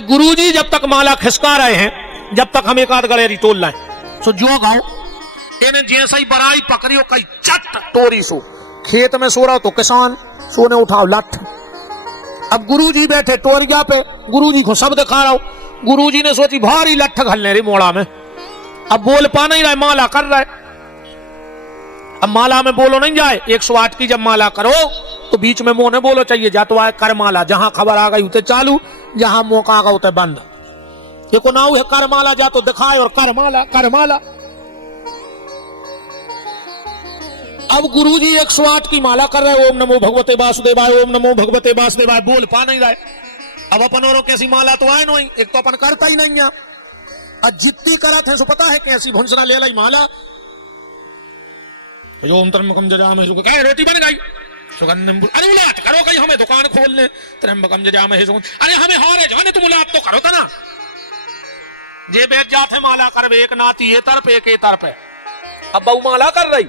बोले गुरुजी जब तक माला खिसका रहे हैं जब तक हम एक आध गलेरी तोल लाए। सो जो गाओ इन्हें जैसा ही बराई पकड़ियो कई चट तोरी सो खेत में सो रहा तो किसान सोने उठाओ लठ। अब गुरुजी बैठे टोरिया पे, गुरुजी को सब दिखा रहा हूं। गुरुजी ने सोची भारी लठ घलने रही मोड़ा में, अब बोल पा नहीं रहा, माला कर रहा है। अब माला में बोलो नहीं जाए, 108 की जब माला करो तो बीच में मुंह ने बोलो चाहिए, जा तो आए कर माला, जहां खबर आ गई उते चालू, जहां मौका आ गया उते बंद। देखो नाउ है कर माला, जा तो दिखाए और कर माला कर माला। अब गुरुजी 108 की माला कर रहे, ओम नमो भगवते वासुदेवाय, ओम नमो भगवते वासुदेवाय, बोल पा नहीं रहे। अब अपन और कैसी माला तो आए नहीं, एक तो अपन करता ही नहीं है, अब जितनी करा थे सो पता है कैसी भुंसना ले लाई माला। ओम त्र्यंबकम जजामहे सुगंधिं, रोटी बन गई सुगंधिं, अरे उलाट करो कहीं हमें दुकान खोलने, त्र्यंबकम जजामहे सुगंधिं, अरे हमें हारे जाने तुम उलाट तो करो था ना। जे बैठ जाते माला कर एक नाती ये तरफ एक तरफ है। अब बहु माला कर रही,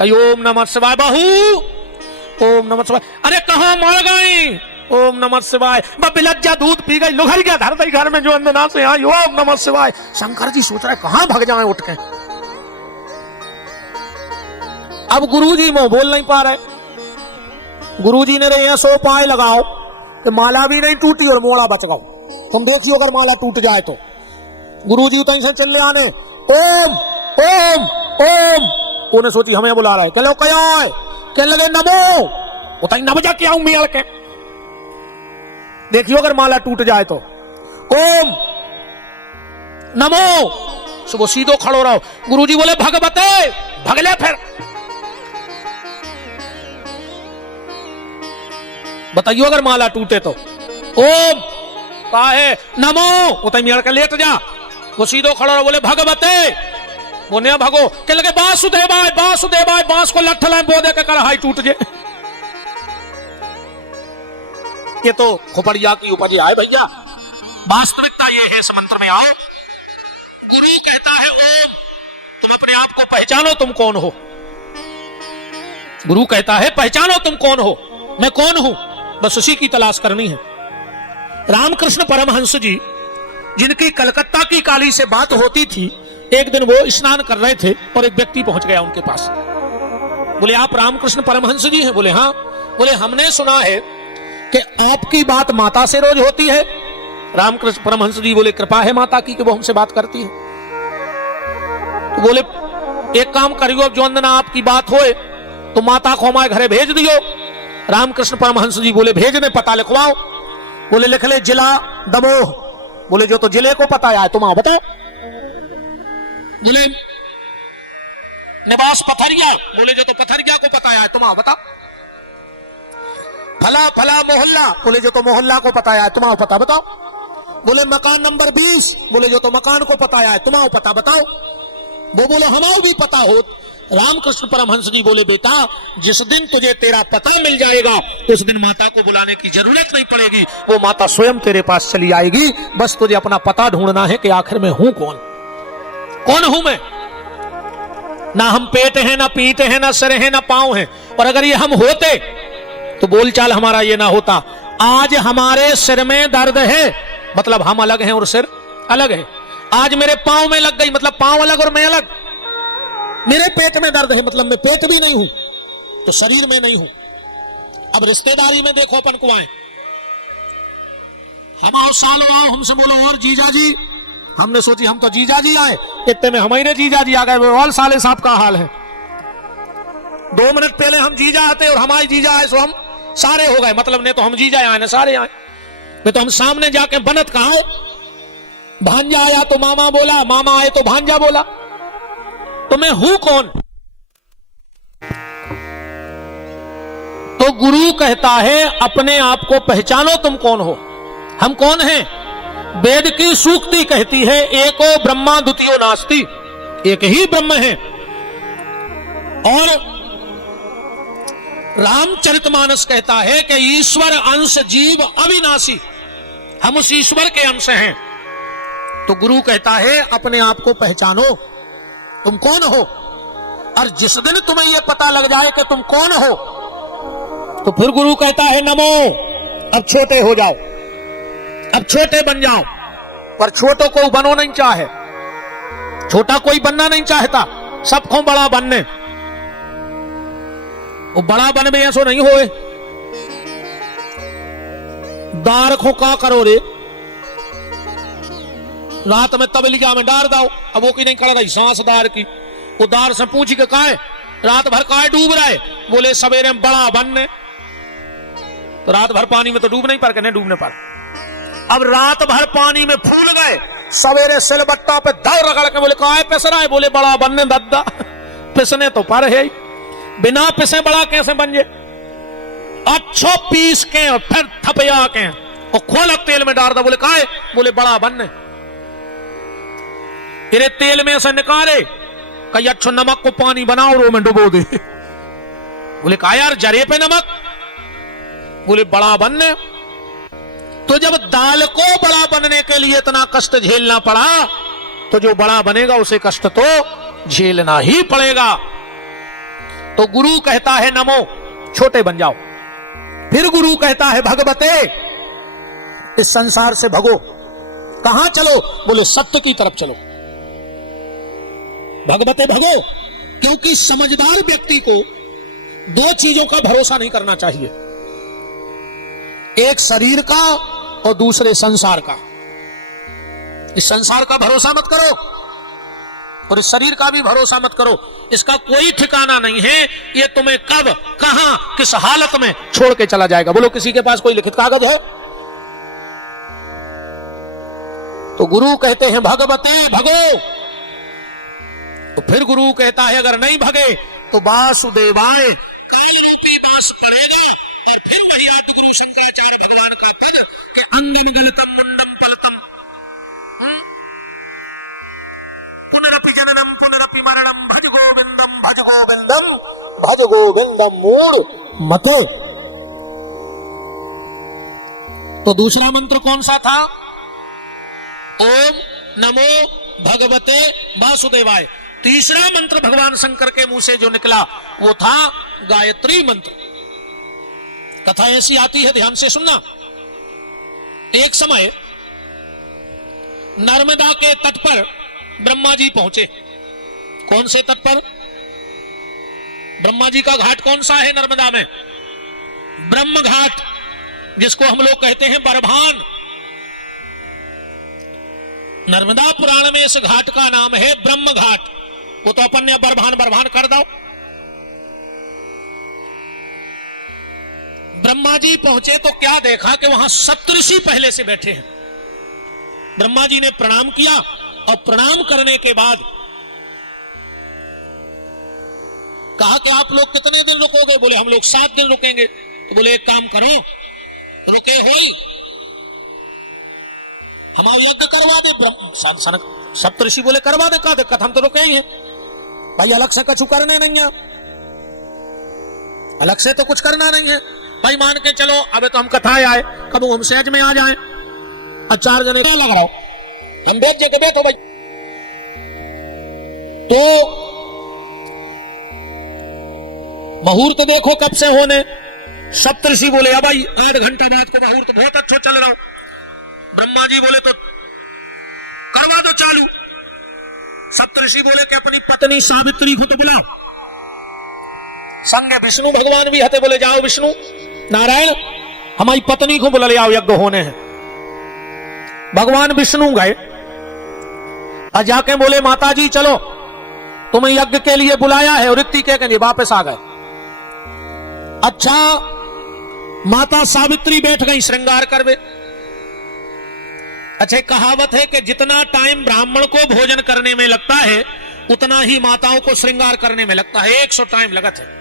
ओम नमः शिवाय, बहू ओम नमः शिवाय, अरे कहां मर गई, ओम नमः शिवाय, बिलज्जा दूध पी गई, लुघर गया धर दई घर में जो अंदना से आई, ओम नमः शिवाय। शंकर जी सोच रहे कहां भाग जाए उठ के। अब गुरुजी मुंह बोल नहीं पा रहे, गुरुजी ने रे सो पाए लगाओ कि माला भी नहीं टूटी और मोड़ा बच गओ, तुम देखियो अगर माला टूट जाए तो। गुरुजी उतनी से चले आने, ओम ओम ओम, उन्हें सोची हमें बुला रहा है, कह लो क्या लगे नमो, उतनी न बजा के आऊं मियाल के, देखियो अगर माला टूट जाए तो। ओम नमो, सुबह सीधो खड़ो रहो। गुरुजी बोले भगवते, भगले फिर बताइयो अगर माला टूटे तो। ओम काहे नमो, उतनी मियाल के लेट जा, वो सीधो खड़ो रहो, बोले भगवते, बोने भगो के लगे वासुदेवाय वासुदेवाय, बांस को लठ लाए बोदे के कर हाई टूट जे। ये तो खोपड़िया की उपज है भैया, वास्तविकता ये है। इस मंत्र में आओ, गुरु कहता है ओम, तुम अपने आप को पहचानो तुम कौन हो। गुरु कहता है पहचानो तुम कौन हो, मैं कौन हूं, बस उसी की तलाश करनी है। रामकृष्ण परमहंस जी जिनकी कलकत्ता की काली से बात होती थी, एक दिन वो स्नान कर रहे थे और एक व्यक्ति पहुंच गया उनके पास। बोले आप रामकृष्ण परमहंस जी हैं? बोले हाँ। बोले हमने सुना है कि आपकी बात माता से रोज होती है। रामकृष्ण परमहंस जी बोले कृपा है माता की कि वो हमसे बात करती है। तो बोले एक काम करियो, अब जो अंदना आपकी बात होए तो माता को हमारे घरे भेज दियो। रामकृष्ण परमहंस जी बोले भेजने, पता लिखवाओ। बोले लिख ले जिला दमोह। बोले जो तो जिले को पता है तुम आओ बताओ। बोले निवास पथरिया। बोले जो तो पथरिया को पता है तुम आओ बताओ। फला फला मोहल्ला। बोले जो तो मोहल्ला को पता है तुम आओ पता बताओ। बोले मकान नंबर 20। बोले जो तो मकान को पता है तुम आओ पता बताओ। वो बोले हमारा भी पता हो। रामकृष्ण परमहंस जी बोले बेटा जिस दिन तुझे तेरा पता मिल जाएगा उस दिन माता को बुलाने की जरूरत नहीं पड़ेगी, वो माता स्वयं तेरे पास चली आएगी। बस तुझे अपना पता ढूंढना है कि आखिर में हूं कौन, कौन हूं मैं। ना हम पेट हैं, ना पीठ हैं, ना सिर हैं, ना पांव हैं। और अगर ये हम होते तो बोलचाल हमारा ये ना होता। आज हमारे सिर में दर्द है मतलब हम अलग हैं और सिर अलग है। आज मेरे पांव में लग गई मतलब पांव अलग और मैं अलग। मेरे पेट में दर्द है मतलब मैं पेट भी नहीं हूं तो शरीर में नहीं हूं। अब रिश्तेदारी में देखो अपन को आए, हम आओ साल आओ, हमसे बोलो और जीजा जी। हमने सोची हम तो जीजा जी आए, इतने में हमारे जीजा जी आ गए। और साले साहब का हाल है। 2 मिनट पहले हम जीजा आते और हमारे जीजा आए सो हम सारे हो गए। मतलब ने तो हम जीजा आए ना सारे आए। मैं तो हम सामने जाके बनत कहा, भांजा आया तो मामा बोला, मामा आए तो भांजा बोला। तो मैं हूं कौन? तो गुरु कहता है अपने आप को पहचानो तुम कौन हो। हम कौन हैं? वेद की सूक्ति कहती है एको ब्रह्मा द्वितीयो नास्ति, एक ही ब्रह्म है। और रामचरितमानस कहता है कि ईश्वर अंश जीव अविनाशी, हम उस ईश्वर के अंश हैं। तो गुरु कहता है अपने आप को पहचानो तुम कौन हो। और जिस दिन तुम्हें यह पता लग जाए कि तुम कौन हो तो फिर गुरु कहता है नमो, अब छोटे हो जाओ, अब छोटे बन जाओ, पर छोटों को बनो नहीं चाहे, छोटा कोई बनना नहीं चाहता, सबको बड़ा बनने। वो बड़ा बन में ऐसो नहीं होए। दार को का करो रे, रात में तबेलिया में डार दाओ। अब वो की नहीं कर रही सांस दार की, वो दार से पूछ के कहा रात भर काहे डूब रहा है? बोले सवेरे में बड़ा बनने। तो रात भर पानी में तो डूब नहीं पर के नहीं डूबने पर। अब रात भर पानी में फूल गए, सवेरे सिलबट्टा पे दौड़ रगड़ के बोले काहे पिस रहा है? बोले बड़ा बनने दद्दा। पिसने तो पर है ही, बिना पिसे बड़ा कैसे बन जाए? अच्छो पीस के और फिर थपया के और खोलक तेल में डाल दो। बोले काहे? बोले बड़ा बनने। तेरे तेल में से निकाले कई अच्छो नमक को पानी बनाओ रो में डुबो दे। बोले कहा यार जरे पे नमक? बोले बड़ा बनने। तो जब दाल को बड़ा बनने के लिए इतना कष्ट झेलना पड़ा, तो जो बड़ा बनेगा उसे कष्ट तो झेलना ही पड़ेगा। तो गुरु कहता है नमो, छोटे बन जाओ। फिर गुरु कहता है भगवते, इस संसार से भगो। कहां चलो? बोले सत्य की तरफ चलो। भगवते भगो, क्योंकि समझदार व्यक्ति को दो चीजों का भरोसा नहीं करना चाहिए, एक शरीर का और दूसरे संसार का। इस संसार का भरोसा मत करो और इस शरीर का भी भरोसा मत करो। इसका कोई ठिकाना नहीं है, ये तुम्हें कब कहां किस हालत में छोड़ के चला जाएगा। बोलो किसी के पास कोई लिखित कागज है? तो गुरु कहते हैं भगवते भगो। तो फिर गुरु कहता है अगर नहीं भगे तो वासुदेवाय काल रूपी बास पड़ेगा। और फिर वही आदि गुरु शंकराचार्य भगवान का पद कि अंगम गलतम मुंडम पलतम पुनरपि जननम पुनरपि मरणम भज गोविंदम भज गोविंदम भज गोविंदम मूढ़ मते। तो दूसरा मंत्र कौन सा था? ओम नमो भगवते वासुदेवाय। तीसरा मंत्र भगवान शंकर के मुंह से जो निकला वो था गायत्री मंत्र। कथा ऐसी आती है, ध्यान से सुनना। एक समय नर्मदा के तट पर ब्रह्मा जी पहुंचे। कौन से तट पर? ब्रह्मा जी का घाट कौन सा है नर्मदा में? ब्रह्म घाट, जिसको हम लोग कहते हैं बरभान। नर्मदा पुराण में इस घाट का नाम है ब्रह्म घाट। वो तो अपन ने बरभान बरभान कर दो। ब्रह्मा जी पहुंचे तो क्या देखा कि वहां सप्तऋषि पहले से बैठे हैं। ब्रह्मा जी ने प्रणाम किया और प्रणाम करने के बाद कहा कि आप लोग कितने दिन रुकोगे? बोले हम लोग 7 दिन रुकेंगे। तो बोले एक काम करो, रुके हो हम यज्ञ करवा दे। सप्तऋषि बोले करवा दे, का दिक्कत, हम तो रुके ही हैं भाई, अलग से कुछ करने नहीं है, अलग से तो कुछ करना नहीं है भाई। मान के चलो अबे तो हम कथाएं आए, कब हम सहज में आ जाए। 4 जने क्या लग रहा हो, हम बैठ जगह बैठो भाई। तो मुहूर्त देखो कब से होने। सप्तऋषि बोले अब भाई आध घंटा बाद को मुहूर्त बहुत अच्छा चल रहा हो। ब्रह्मा जी बोले तो करवा दो चालू। सप्तऋषि बोले कि अपनी पत्नी सावित्री को तो बुलाओ, संगे विष्णु भगवान भी हते। बोले जाओ विष्णु नारायण हमारी पत्नी को बुला ले आओ, यज्ञ होने हैं। भगवान विष्णु गए और जाके बोले माता जी चलो तुम्हें यज्ञ के लिए बुलाया है, और रिक्ति कह के वापस आ गए। अच्छा माता सावित्री बैठ गई श्रृंगार करवे। अच्छा कहावत है कि जितना टाइम ब्राह्मण को भोजन करने में लगता है उतना ही माताओं को श्रृंगार करने में लगता है। 100 टाइम लगत है।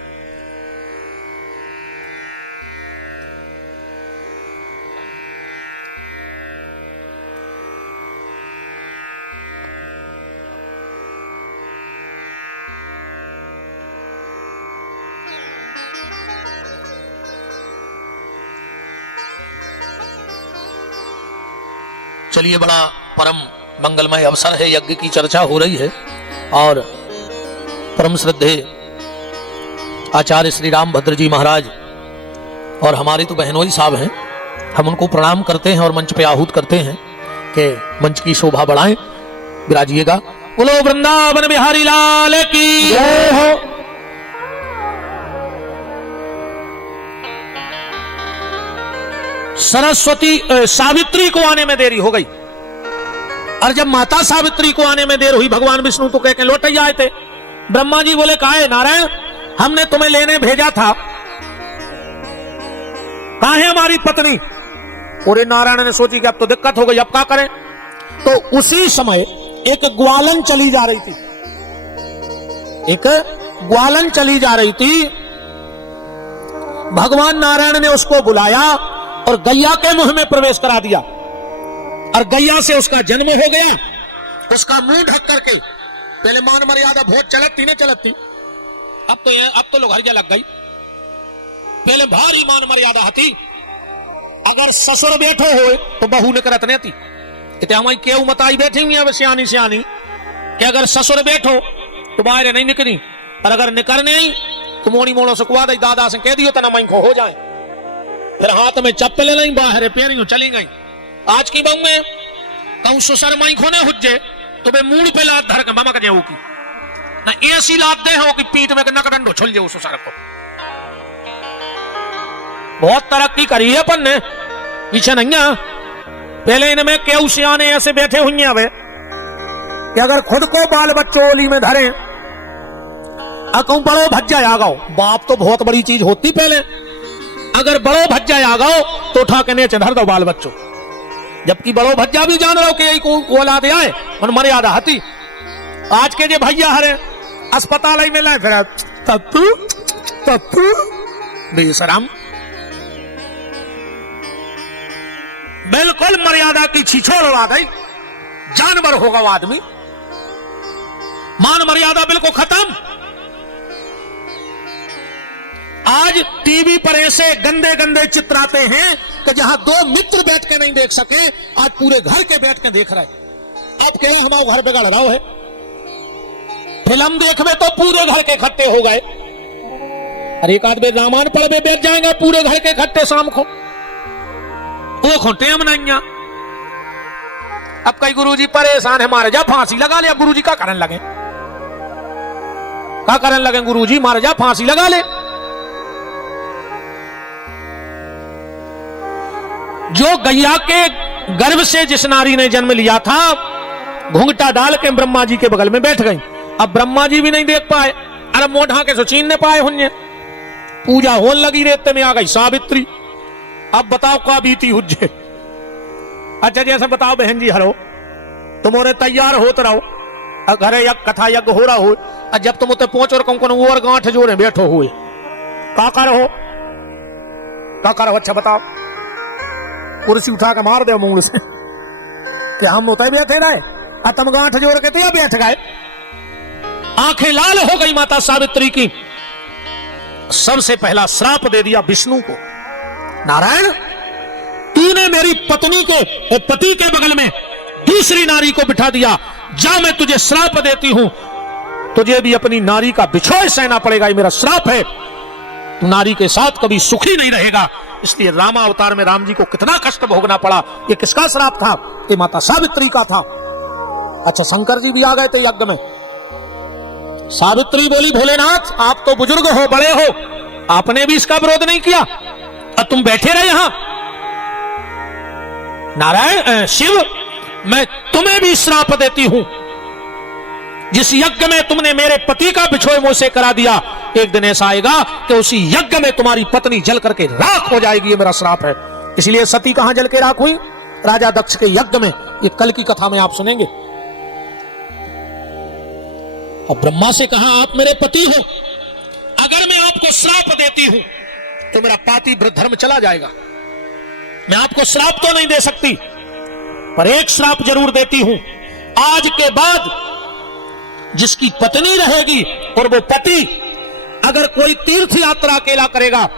चलिए बड़ा परम मंगलमय अवसर है, यज्ञ की चर्चा हो रही है और परम श्रद्धे आचार्य श्री रामभद्र जी महाराज और हमारे तो बहनोई साहब हैं, हम उनको प्रणाम करते हैं और मंच पे आहूत करते हैं कि मंच की शोभा बढ़ाएं। विराजिएगा। बोलो वृंदावन बिहारी लाल की जय हो। सरस्वती सावित्री को आने में देरी हो गई, और जब माता सावित्री को आने में देर हुई, भगवान विष्णु तो कह के लौट ही आए थे। ब्रह्मा जी बोले, कहा है नारायण, हमने तुम्हें लेने भेजा था, कहां है हमारी पत्नी? और नारायण ने सोची कि अब तो दिक्कत हो गई, अब क्या करें? तो उसी समय एक ग्वालन चली जा रही थी, एक ग्वालन चली जा रही थी। भगवान नारायण ने उसको बुलाया और गैया के मुंह में प्रवेश करा दिया, और गैया से उसका जन्म हो गया। उसका मुंह ढक करके, पहले मान मर्यादा बहुत चलती न चलती, अब तो लोग हरिया लग गई। पहले भारी मान मर्यादा थी। अगर ससुर बैठो हो तो बहू ने करत नहीं थी। हमारी केव मताई बैठी हुई है सियानी सियानी कि अगर ससुर बैठो तो बाहर नहीं निकली, और अगर निकलने आई तो मोड़ी मोड़ो से कुआ दई, दादा से कह दियो तना मैं को हो जाए। फिर हाथ में चप्पल नहीं, बाहर पैरियों चली गई। आज की बहू में कहूं ससुर माई खोने हुज्जे तो वे मूड पे लात धर के मामा का जेऊ की ना ऐसी लात दे हो कि पीठ में नकडंडो छुल जाओ ससुर को। बहुत तरक्की करी है अपन ने, पीछे नहीं है। पहले इनमें केऊ सियाने ऐसे बैठे हुई हैं वे कि अगर खुद को बाल बच्चों ओली में धरे, कहूं बड़ो भज्जा आ गओ, बाप तो बहुत बड़ी चीज होती पहले। अगर बड़ो भज्जा आ गओ तो उठा के नीचे धर दो बाल बच्चों, जबकि बड़ो भज्जा भी जान रहो कि यही को औलाद आए मन मर्यादा हती। आज के जे भैया हरे अस्पताल में लाए फिर तत्तू बेशरम, बिल्कुल मर्यादा की छिछोड़ उड़ा दी। जानवर होगा वो आदमी, मान मर्यादा बिल्कुल खत्म। आज टीवी पर ऐसे गंदे गंदे चित्र आते हैं कि जहां दो मित्र बैठ के नहीं देख सके, आज पूरे घर के बैठ के देख रहे। अब कह हमारा घर बिगड़ रहा है, फिल्म देखवे तो पूरे घर के इकट्ठे हो गए। अरे एक आदमी रामायण पढ़वे बैठ जाएंगे, पूरे घर के इकट्ठे शाम को, वो खोटे नहीं। अब कई गुरुजी परेशान है, मारे जा फांसी लगा ले। अब गुरुजी क्या करने लगे, क्या करने लगे गुरुजी? मारे जा फांसी लगा ले। जो गैया के गर्भ से जिस नारी ने जन्म लिया था, घूंघटा डाल के ब्रह्मा जी के बगल में बैठ गई। अब ब्रह्मा जी भी नहीं देख पाए, अरे मोढ़ा के छीन न पाए हुन्ने। पूजा होने लगी, रेत में आ गई सावित्री। अब बताओ क्या बीती हुज्जे? अच्छा जैसे बताओ बहन जी, हरो तुम तैयार होते रहो, घरे यज्ञ कथा यज्ञ हो रहा हो, जब तुम उते पहुंचो और गांठ जोड़े बैठो हुए, का करो? अच्छा बताओ, कुर्सी उठा के मार दे मुंह से कि हम उते बैठे रहे, तुम गांठ जोड़ के तो बैठ गए। आंखें लाल हो गई माता सावित्री की। सबसे पहला श्राप दे दिया विष्णु को, नारायण तूने मेरी पत्नी को पति के बगल में दूसरी नारी को बिठा दिया, जा मैं तुझे श्राप देती हूं, तुझे भी अपनी नारी का बिछोह सहना पड़ेगा, ये मेरा श्राप है। तू नारी के साथ कभी सुखी नहीं रहेगा। इसलिए रामावतार में राम जी को कितना कष्ट भोगना पड़ा। ये किसका श्राप था? ये माता सावित्री का था। अच्छा शंकर जी भी आ गए थे यज्ञ में। सावित्री बोली, भोलेनाथ आप तो बुजुर्ग हो, बड़े हो, आपने भी इसका विरोध नहीं किया और तुम बैठे रहे यहां। नारायण शिव, मैं तुम्हें भी श्राप देती हूं। जिस यज्ञ में तुमने मेरे पति का बिछोह मुंह से करा दिया, एक दिन ऐसा आएगा कि उसी यज्ञ में तुम्हारी पत्नी जल करके राख हो जाएगी। ये मेरा श्राप है। इसलिए सती कहां जल के राख हुई? राजा दक्ष के यज्ञ में। ये कल की कथा में आप सुनेंगे। अब ब्रह्मा से कहा, आप मेरे पति हो, अगर मैं आपको श्राप देती हूं तो मेरा पातिव्रत धर्म चला जाएगा। मैं आपको श्राप तो नहीं दे सकती, पर एक श्राप जरूर देती हूं। आज के बाद जिसकी पत्नी रहेगी और वो पति अगर कोई तीर्थ यात्रा अकेला करेगा,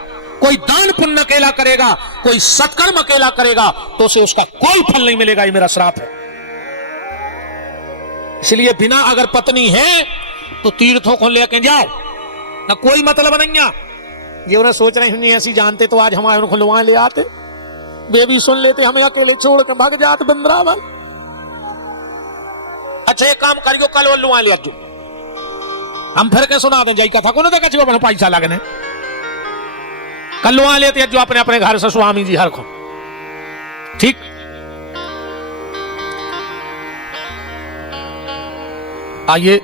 कोई दान पुण्य अकेला करेगा, कोई सत्कर्म अकेला करेगा, तो उसे उसका कोई फल नहीं मिलेगा। ये मेरा श्राप है। इसलिए बिना अगर पत्नी है तो तीर्थों को लेके जाओ, ना कोई मतलब नहीं है। ये उन्हें सोच रहे हैं ऐसी जानते तो आज हमारे खुलवा ले आते। वे भी सुन लेते, हमें अकेले छोड़ के भाग जात बंदरावन। अच्छा एक काम करियो, कल वो लुआ लिया जो हम फिर के सुना दें जाई कथा को ना देखा जो अपने पैसा लगने कल लुआ लेते जो अपने अपने घर से स्वामी जी हर को। ठीक, आइए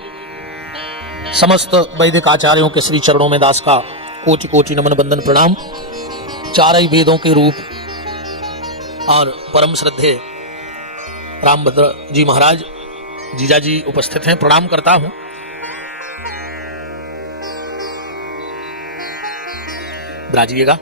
समस्त वैदिक आचार्यों के श्री चरणों में दास का कोटि कोटि नमन बंदन प्रणाम। चार ही वेदों के रूप और परम श्रद्धे रामभद्र जी महाराज जीजा जी उपस्थित हैं, प्रणाम करता हूं। ब्राजिएगा।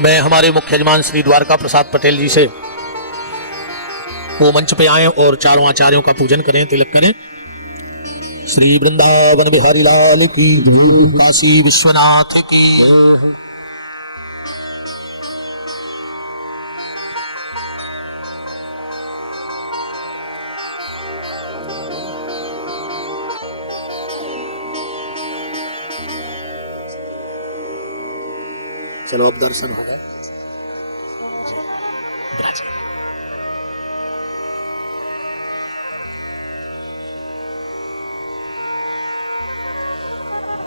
मैं हमारे मुख्य यजमान श्री द्वारका प्रसाद पटेल जी से वो मंच पे आए और चारों आचार्यों का पूजन करें, तिलक करें। श्री वृंदावन बिहारी लाल की, काशी विश्वनाथ की। चलो अब दर्शन हो गए।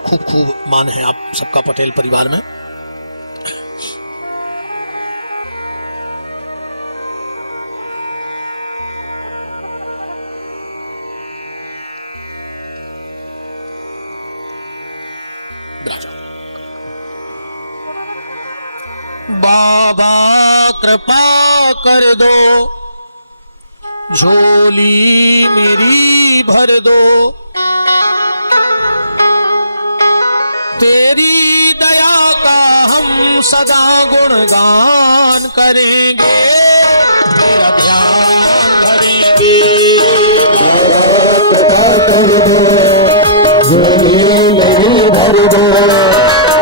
खूब खूब मान है आप सबका पटेल परिवार में। बाबा कृपा कर दो, झोली मेरी भर दो, तेरी दया का हम सदा गुणगान करेंगे, तेरा ध्यान धरेंगे। कृपा कर दो, झोली मेरी भर दो,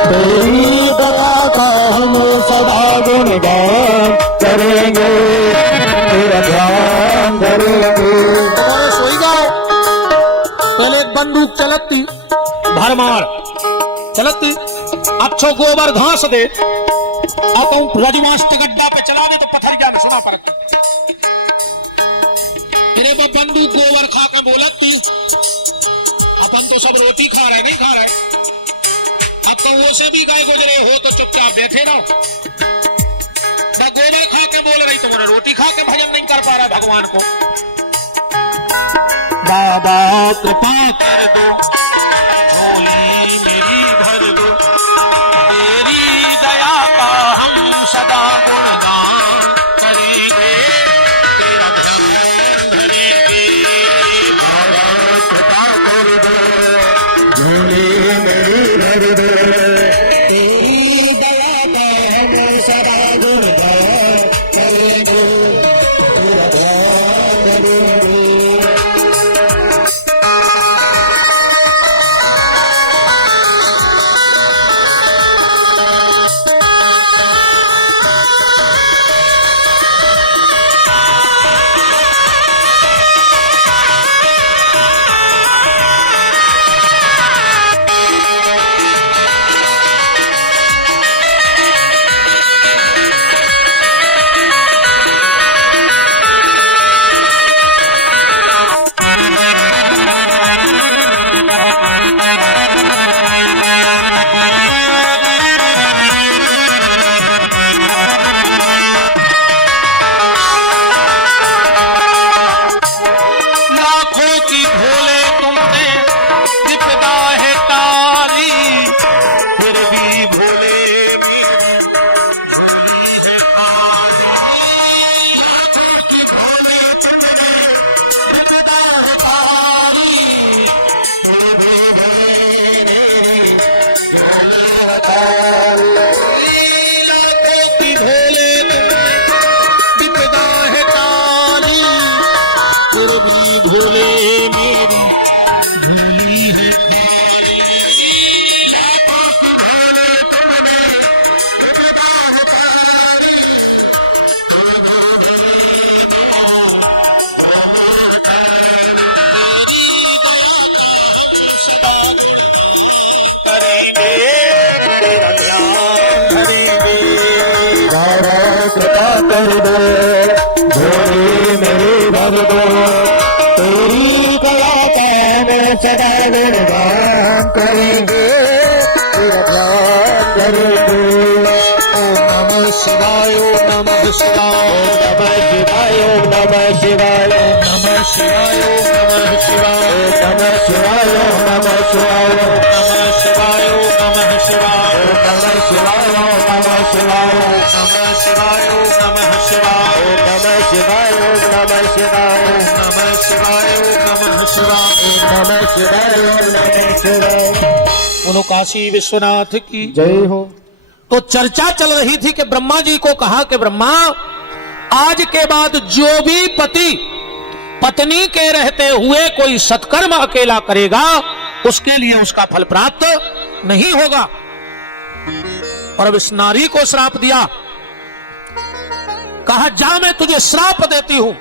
तेरी दया का हम सदा गुणगान करेंगे, तेरा ध्यान धरेंगे। सोई जाओ। पहले एक बंदूक चलती भरमार चलती, अच्छो गोबर घास दे रजवास गड्ढा पे चला दे तो पत्थर जाने सुना पड़ती। बंदूक गोबर खा के बोलती, अपन तो सब रोटी खा रहे नहीं खा रहे। अब कौओं से भी गाय गुजरे हो तो चुपचाप बैठे रहो। मैं गोबर खा के बोल रही, तुम्हारा रोटी खा के भजन नहीं कर पा रहा भगवान को। बाबा कृपा कर दो, झोली मेरी भर दो, तेरी दया का हम सदा गुणगान करेंगे, तेरा ध्यान धरेंगे। बाबा कृपा कर दो, झोली मेरी भर दो, तेरी दया का हम सदा गुणगान करेंगे, तेरा ध्यान धरेंगे। कृपा कर दो, झोली मेरी भर दो, तेरी कला का मैं सदा गुणगान करेंगे, तेरा ध्यान करेंगे। ओम नमः शिवाय, ओम नमः शिवाय, ओम नमः शिवाय, ओम नमः शिवाय, ओम नमः शिवाय, ओम नमः शिवाय, ओम नमः शिवाय, ओम नमः शिवाय, ओम नमः शिवाय, ओम नमः शिवाय, ओम नमः शिवाय, ओम नमः शिवाय, ओम नमः शिवाय, ओम नमः शिवाय, ओम नमः शिवाय, ओम नमः शिवाय, ओम नमः शिवाय, ओम नमः शिवाय, ओम नमः शिवाय। बोलो काशी विश्वनाथ की जय हो। तो चर्चा चल रही थी कि ब्रह्मा जी को कहा कि ब्रह्मा, आज के बाद जो भी पति पत्नी के रहते हुए कोई सत्कर्म अकेला करेगा, उसके लिए उसका फल प्राप्त नहीं होगा। और अब इस नारी को श्राप दिया, कहा जा मैं तुझे श्राप देती हूं।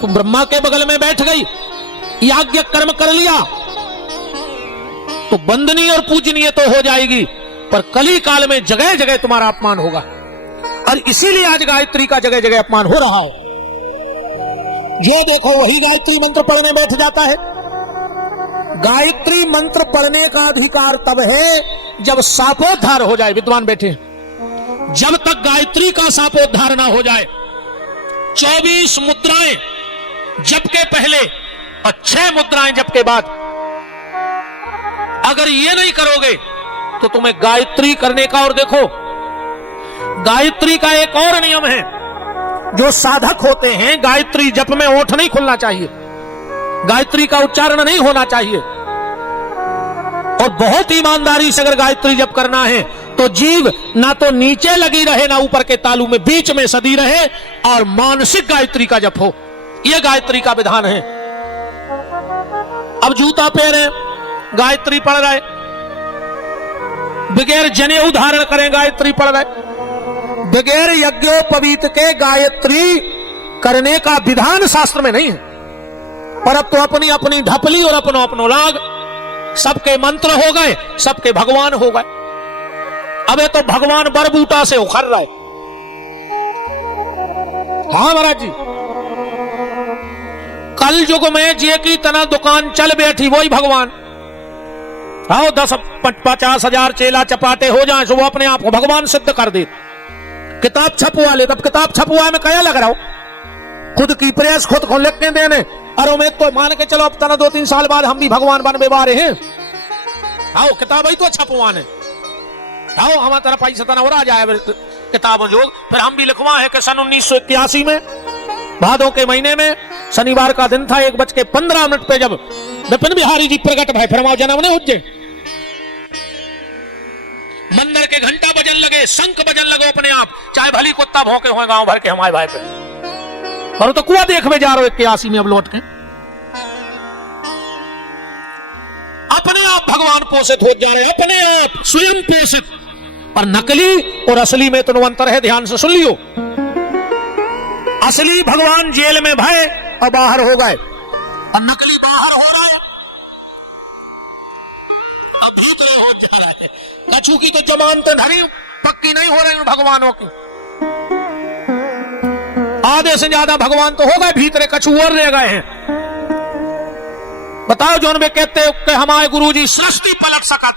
तुम ब्रह्मा के बगल में बैठ गई, याज्ञ कर्म कर लिया तो बंदनीय और पूजनीय तो हो जाएगी, पर कली काल में जगह जगह तुम्हारा अपमान होगा। और इसीलिए आज गायत्री का जगह जगह अपमान हो रहा है। जो देखो वही गायत्री मंत्र पढ़ने बैठ जाता है। गायत्री मंत्र पढ़ने का अधिकार तब है जब शापोद्धार हो जाए। विद्वान बैठे, जब तक गायत्री का शापोद्धार ना हो जाए, 24 मुद्राएं जप के पहले और 6 मुद्राएं जप के बाद, अगर ये नहीं करोगे तो तुम्हें गायत्री करने का, और देखो गायत्री का एक और नियम है, जो साधक होते हैं गायत्री जप में ओठ नहीं खुलना चाहिए, गायत्री का उच्चारण नहीं होना चाहिए। और बहुत ईमानदारी से अगर गायत्री जप करना है तो जीव ना तो नीचे लगी रहे ना ऊपर के तालू में, बीच में सदी रहे और मानसिक गायत्री का जप हो। यह गायत्री का विधान है। अब जूता पहने गायत्री पढ़ रहे, बगैर जनेऊ धारण करें गायत्री पढ़ रहे, बगैर यज्ञोपवीत के गायत्री करने का विधान शास्त्र में नहीं है। पर अब तो अपनी अपनी ढपली और अपनो अपनो लाग, सबके मंत्र हो गए, सबके भगवान हो गए। अबे तो भगवान बरबूटा से उखड़ रहा है। हाँ महाराज जी, कल युग में जे की तना दुकान चल बैठी वही भगवान। आओ 10-50 हजार चेला चपाटे हो जाए तो वो अपने आप को भगवान सिद्ध कर दे। किताब छपवा ले, तब किताब छपवा में क्या लग रहा हो, खुद की प्रेस खुद को लिख के देने। और मैं तो मान के चलो अब तना 2-3 साल बाद हम भी भगवान बनने वाले हैं। आओ किताब ही तो छपवाने, आओ हमारा तरफ पैसा तना हो रहा जाए किताब जो, फिर हम भी लिखवा है कि सन 1981 में भादों के महीने में शनिवार का दिन था, 1:15 पे जब विपिन बिहारी जी प्रकट भाई फरमाओ जन्म ने उज्जे, मंदिर के घंटा बजन लगे, शंख बजन लगे अपने आप, चाहे भली कुत्ता भौंके हुए गांव भर के हमारे भाई पे। और तो कुआ देखने जा रहे हो 81 में अब लौट के, अपने आप भगवान पोषित हो जा रहे, अपने आप स्वयं पोषित। पर नकली और असली में तो अंतर है, ध्यान से सुन लियो। असली भगवान जेल में भय और बाहर हो गए, और नकली बाहर हो रहा है। कछू की तो जमानतें धरी पक्की नहीं हो रही भगवानों की। आधे से ज्यादा भगवान तो हो गए, भीतरे कछू और रह गए हैं। बताओ जोन में कहते हो कि हमारे गुरुजी सृष्टि पलट सकत,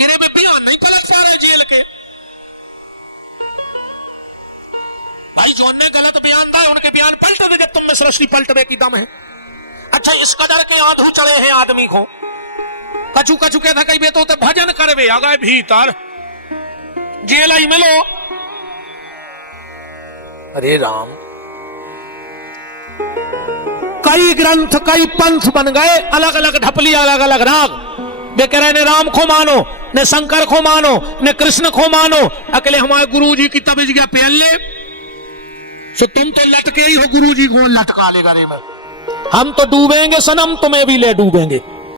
इन्हें भी बयान नहीं पलट पा रहे जेल के। भाई जोन ने गलत बयान दिया, उनके बयान पलट दे जब तुम में सृष्टि पलटवे की दम है। अच्छा इस कदर के आंधू चढ़े हैं आदमी को, कछू कछू कहता कई बे तो भजन करवे आ गए भीतर जेल ही मिलो। अरे राम, कई ग्रंथ कई पंथ बन गए, अलग अलग ढपली अलग अलग राग। वे कह रहे ने राम को मानो, ने शंकर को मानो, ने कृष्ण को मानो, अकेले हमारे गुरु जी की तबीज गया पहन ले। तो तुम तो लटके ही हो, गुरु जी को लटका लेगा रे मैं। हम तो डूबेंगे सनम, तुम्हें भी ले डूबेंगे।